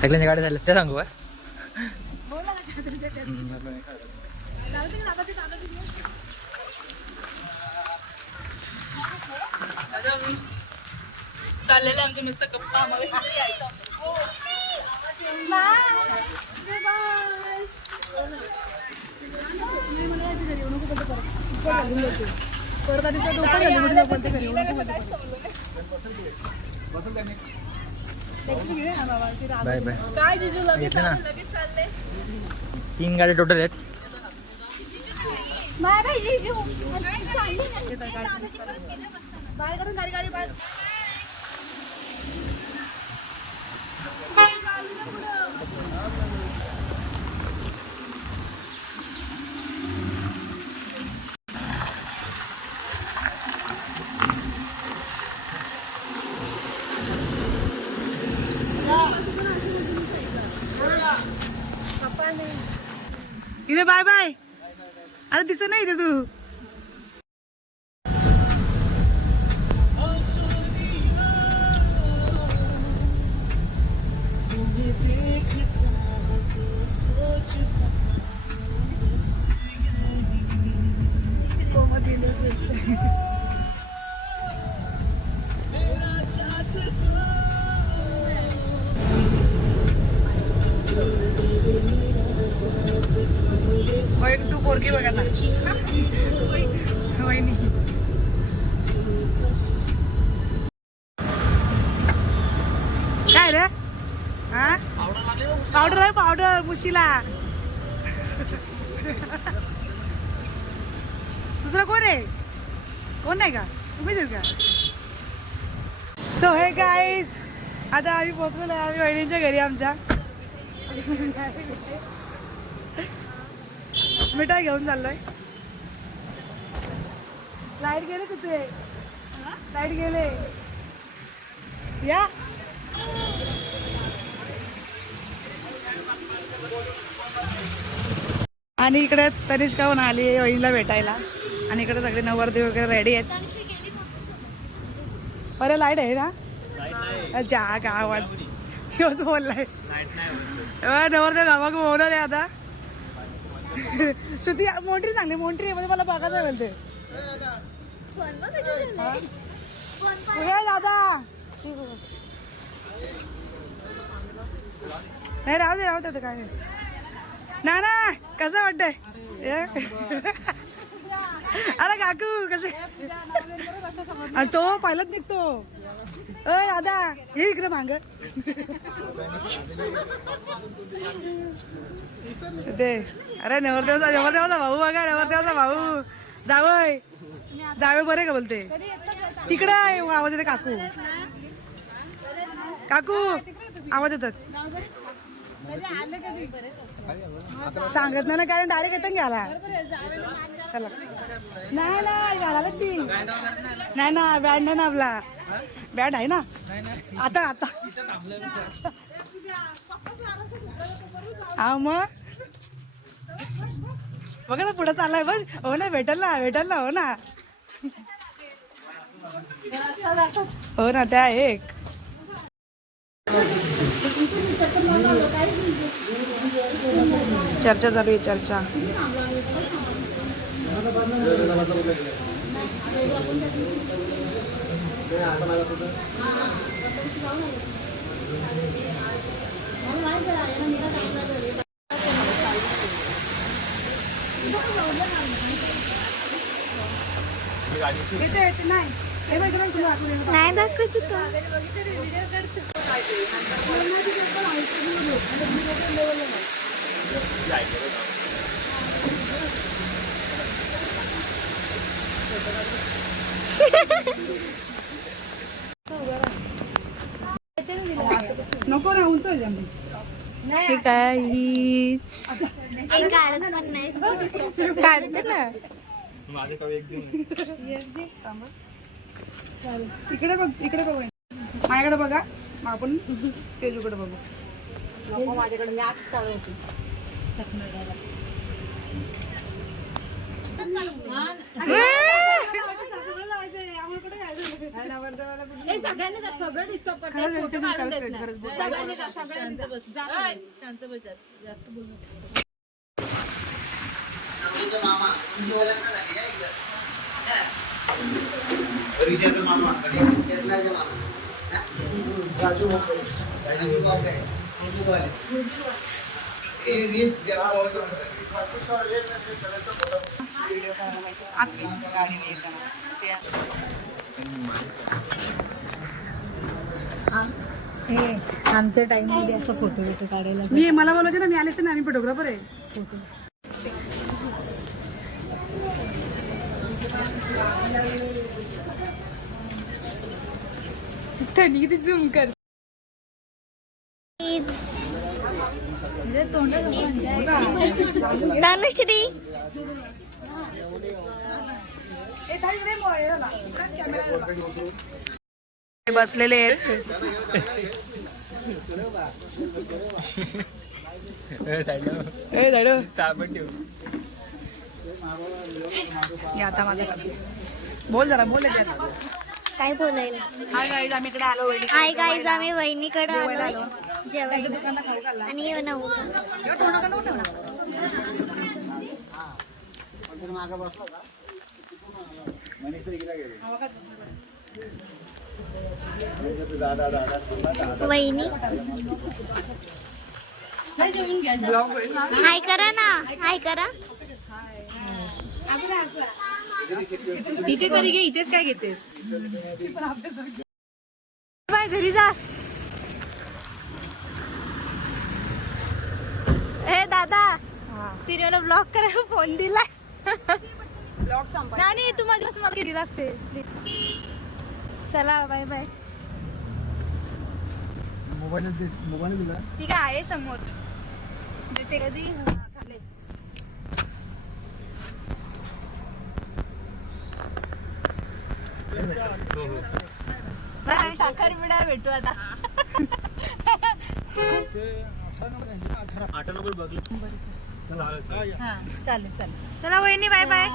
सगळ्यांच्या गाड्या झाल्या त्या सांगू चाललेलं आमचे मस्त गप्पा बाय बाय काय जिजू लगेच चालले 3 गाड्या टोटल आहेत बाय बाय जीजू इथे बाय बाय अरे दिसत नाही इथे तू तू पोरगी बघा ना वहिनी काय रे हा पावडर आहे पावडर मुशीला दुसरा कोण आहे कोण नाही का तुम्हीच आहेत का सो हे गाईज आता आम्ही पोहोचलो आहे आम्ही वहिनींच्या घरी आमच्या मिठाई घेऊन चाललोय लाईट गेले तिथे लाईट गेले या आणि इकडे तनिष्का पण आली आहे वहिनीला भेटायला आणि इकडे सगळे नवरदेव वगैरे रेडी आहेत अरे लाईट आहे ना जा गावात हेच बोललाय नवरदेव गावाक होणार आहे आता श्रुती मोंट्री चांगली मोंट्री मध्ये मला बघायचं बोलते दादा नाही राहू दे काय नाही ना ना कसं वाटतंय अरे काकू कसे तो पहिलाच निघतो अय दादा हे इकडे मांग ते अरे नवरदेवचा भाऊ बघा नवरदेवचा भाऊ जावे बरे का बोलते तिकडे आवाज येते काकू काकू आवाज येतात सांगत नाही ना कारण डायरेक्ट येतं घ्यायला चला नाही ना घालायला ती नाही ना बँड नाही ना आपला बँड आहे ना आता आता हा मग बघा ना पुढे चाललाय बस हो ना भेटल ना हो ना हो ना त्या एक चर्चा चालू आहे चर्चा नाही दाखवत नको ना उंच काढते ना इकडे बघ माझ्याकडे बघा आपण तेजूकडे बघू माझ्याकडे मी आज चालू होती लावायचं आम्हाला कुठे काय हे सगळ्यांनी जा, सगळं डिस्टर्ब करतात. खरंच फोटो त्याची काढून खरंच देत त्याची नाही. खरंच बोल. सगळ्यांनी जा, सगळ्यांनी जा. जास्त बोलू नको. मामा तुझी ओळख नाही झाली आहे इकडं. हरीशचंद्र मामा चेतनाचे मामा राजू बाबा ए रीत जेव्हा बोलतो आमच्या टाइम मध्ये असं फोटो बिटो काढायला मी मला बोलायचे ना मी आले तर ना आम्ही फोटोग्राफर आहे. फोटो किती झूम कर दानुश्री बसलेले आहेत. ए दाडू साबण ठेवू. हे आता माझं बोल जरा बोल त्याच्यात. काय बोलायला हाय गाईज आम्ही इकडे आलो वहिनी हाय गाईज आम्ही वहिनीकडे आलोय जेवायला दुकानात खाऊ खाल्ला. आणि येऊ नऊ एवढं तोंड नका नको ठेवू ना. वहिनी हाय करा ना हाय करा असं नाही असं. तिथे तरी घे, इथेच काय घेतेस बाय घरी जा. ए दादा तिने ब्लॉक करायला फोन दिला. नाही तू माझ्या मला घरी लागते. चला बाय बाय. मोबाईल दिला ती काय आहे समोर देते कधी खाले. बाय साखर बिडा भेटू आता. 8 नंबर बघलं. चालेल चालेल. चला वहिनी बाय बाय.